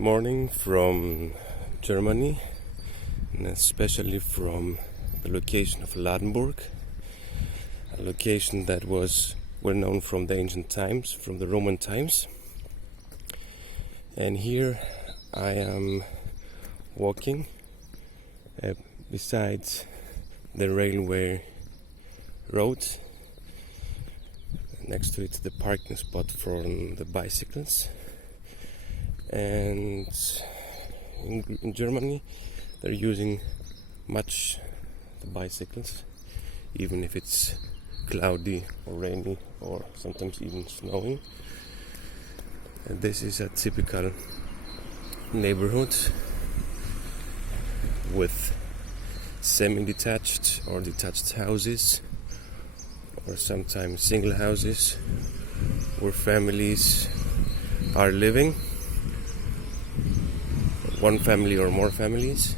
morning from Germany, and especially from the location of Ladenburg, a location that was well known from the ancient times, from the Roman times. And here I am walking beside the railway road. Next to it, the parking spot for the bicycles. And in Germany, they're using much the bicycles, even if it's cloudy or rainy or sometimes even snowing. And this is a typical neighborhood with semi-detached or detached houses, or sometimes single houses where families are living, one family or more families.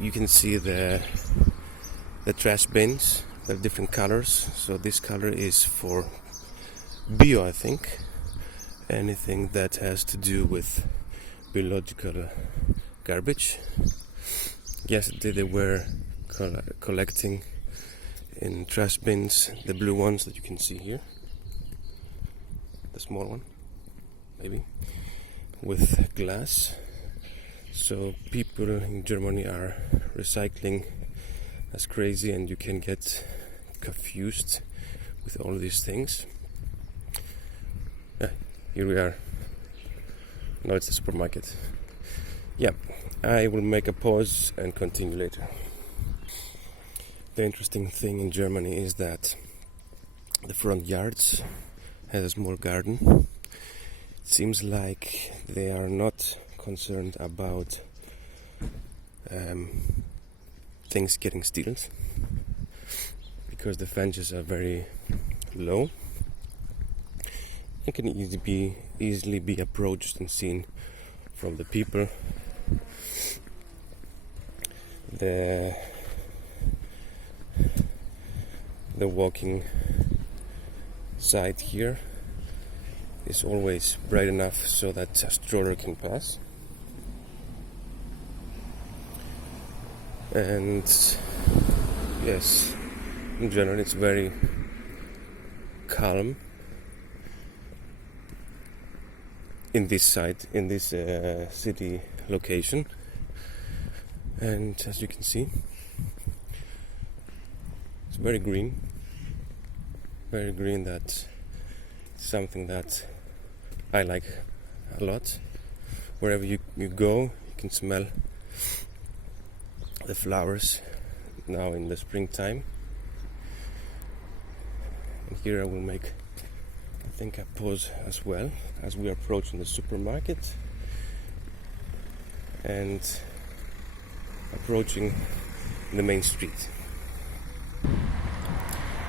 You can see the trash bins. They're different colors. So this color is for bio, I think. Anything that has to do with biological garbage. Yesterday they were collecting in trash bins the blue ones that you can see here, the small one maybe, with glass. So people in Germany are recycling as crazy, and you can get confused with all these things. Here we are. Now it's the supermarket. I will make a pause and continue later. The interesting thing in Germany is that the front yards has a small garden. It seems like they are not concerned about things getting stolen, because the fences are very low and can easily be approached and seen from the people. The walking side here is always bright enough so that a stroller can pass. And yes, in general it's very calm in this city location. And as you can see, it's very green. That's something that I like a lot. Wherever you go, you can smell the flowers now in the springtime. And here I will make, I think, a pause as well, as we are approaching the supermarket and approaching the main street.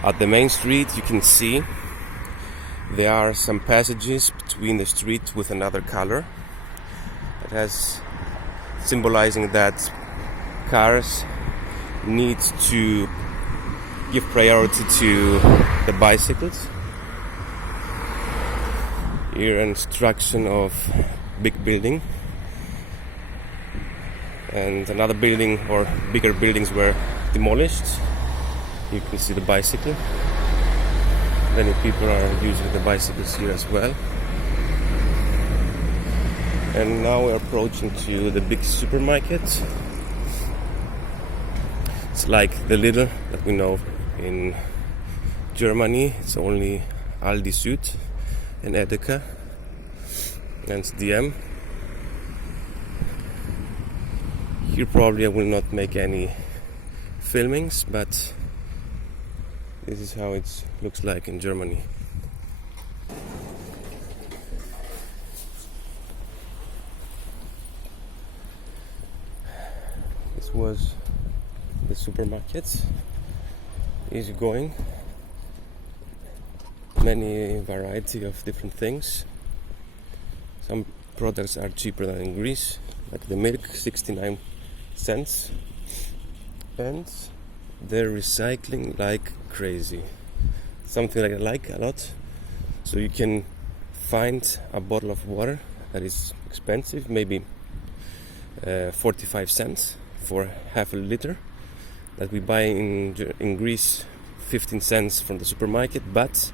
At the main street you can see there are some passages between the street with another color. It has symbolizing that cars need to give priority to the bicycles. Here an instruction of big building, and another building or bigger buildings were demolished. You can see the bicycle. Many people are using the bicycles here as well. And now we're approaching to the big supermarket. It's like the Lidl that we know in Germany. It's only Aldi Süd and Edeka and DM. Here probably I will not make any filmings, but this is how it looks like in Germany. This was the supermarket. Easy going. Many variety of different things. Some products are cheaper than in Greece, like the milk, 69 cents. And they're recycling like crazy. Something that I like a lot. So you can find a bottle of water that is expensive, maybe 45 cents for half a liter, that we buy in Greece 15 cents from the supermarket, but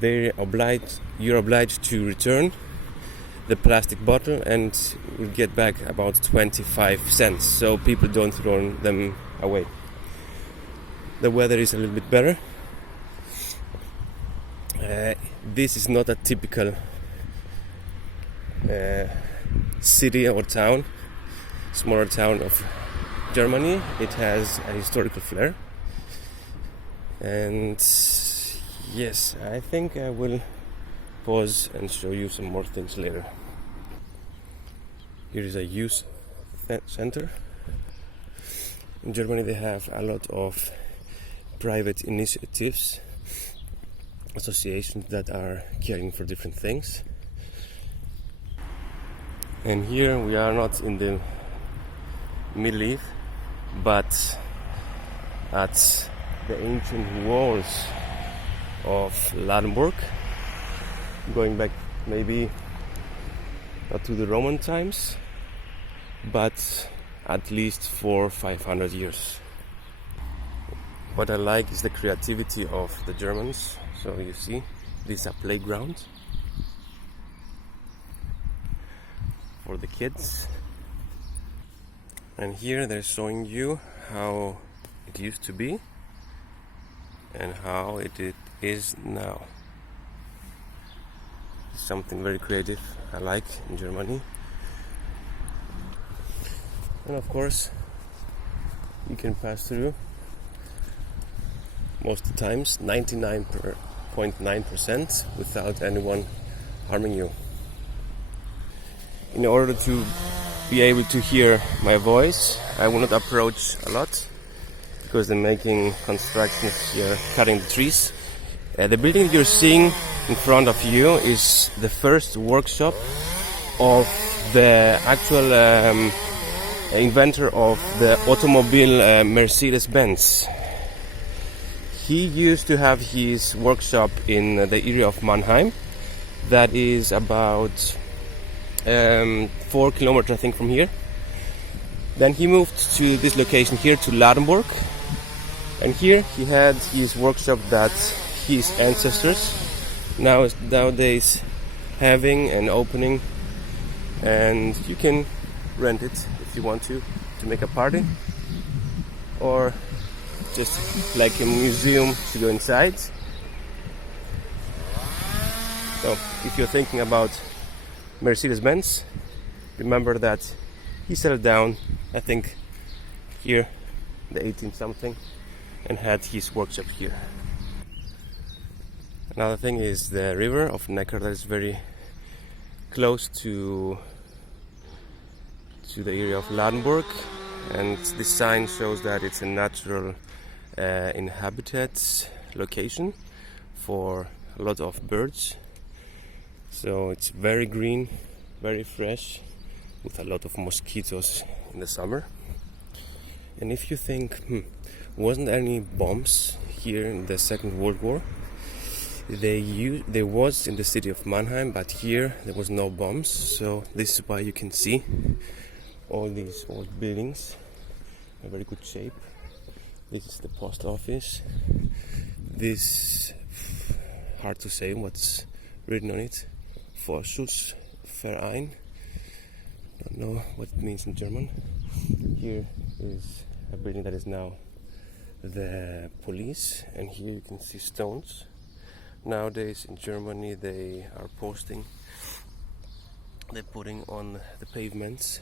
you're obliged to return the plastic bottle and will get back about 25 cents, so people don't throw them away. The weather is a little bit better. This is not a typical city or town, smaller town of Germany. It has a historical flair, and yes, I think I will pause and show you some more things later. Here is a youth center. In Germany they have a lot of private initiatives, associations that are caring for different things. And here we are not in the Middle East, but at the ancient walls of Ladenburg, going back maybe not to the Roman times, but at least 400-500 years. What I like is the creativity of the Germans. So you see, this is a playground for the kids. And here they're showing you how it used to be and how it is now. Something very creative I like in Germany. And of course you can pass through most of the times, 99.9%, without anyone harming you. In order to be able to hear my voice, I will not approach a lot because they're making constructions here, cutting the trees. The building you're seeing in front of you is the first workshop of the actual inventor of the automobile, Mercedes Benz. He used to have his workshop in the area of Mannheim, that is about 4 kilometers I think from here. Then he moved to this location here, to Ladenburg, and here he had his workshop that his ancestors nowadays having and opening, and you can rent it if you want to make a party, or just like a museum to go inside. So if you're thinking about Mercedes Benz, remember that he settled down, I think, here in the 18th something, and had his workshop here. Another thing is the river of Neckar that is very close to the area of Ladenburg, and this sign shows that it's a natural inhabited location for a lot of birds. So it's very green, very fresh, with a lot of mosquitoes in the summer. And if you think, wasn't there any bombs here in the Second World War? There was in the city of Mannheim, but here there was no bombs. So this is why you can see all these old buildings in very good shape. This is the post office. This, hard to say what's written on it. Vorschussverein. Don't know what it means in German. Here is a building that is now the police, and here you can see stones. Nowadays in Germany they're putting on the pavements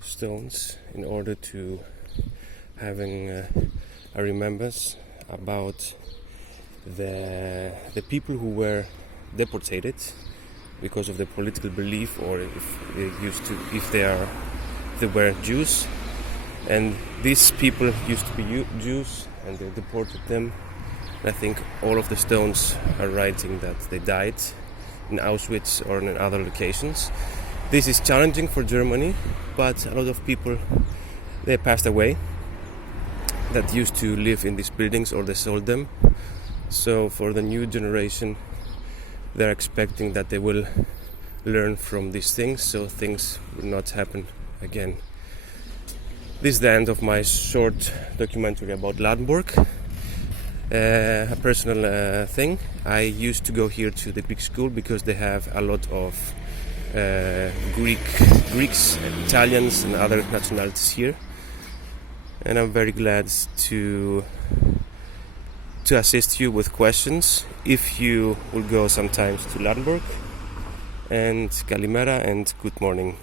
stones in order to having a remembrance about the people who were deported because of their political belief, or if they were Jews, and these people used to be Jews and they deported them. I think all of the stones are writing that they died in Auschwitz or in other locations. This is challenging for Germany, but a lot of people, they passed away that used to live in these buildings, or they sold them. So for the new generation, they're expecting that they will learn from these things so things will not happen again. This is the end of my short documentary about Ladenburg. A personal thing. I used to go here to the Greek school because they have a lot of Greeks, Italians and other nationalities here, and I'm very glad to assist you with questions if you will go sometimes to Ladenburg. And Kalimera and good morning.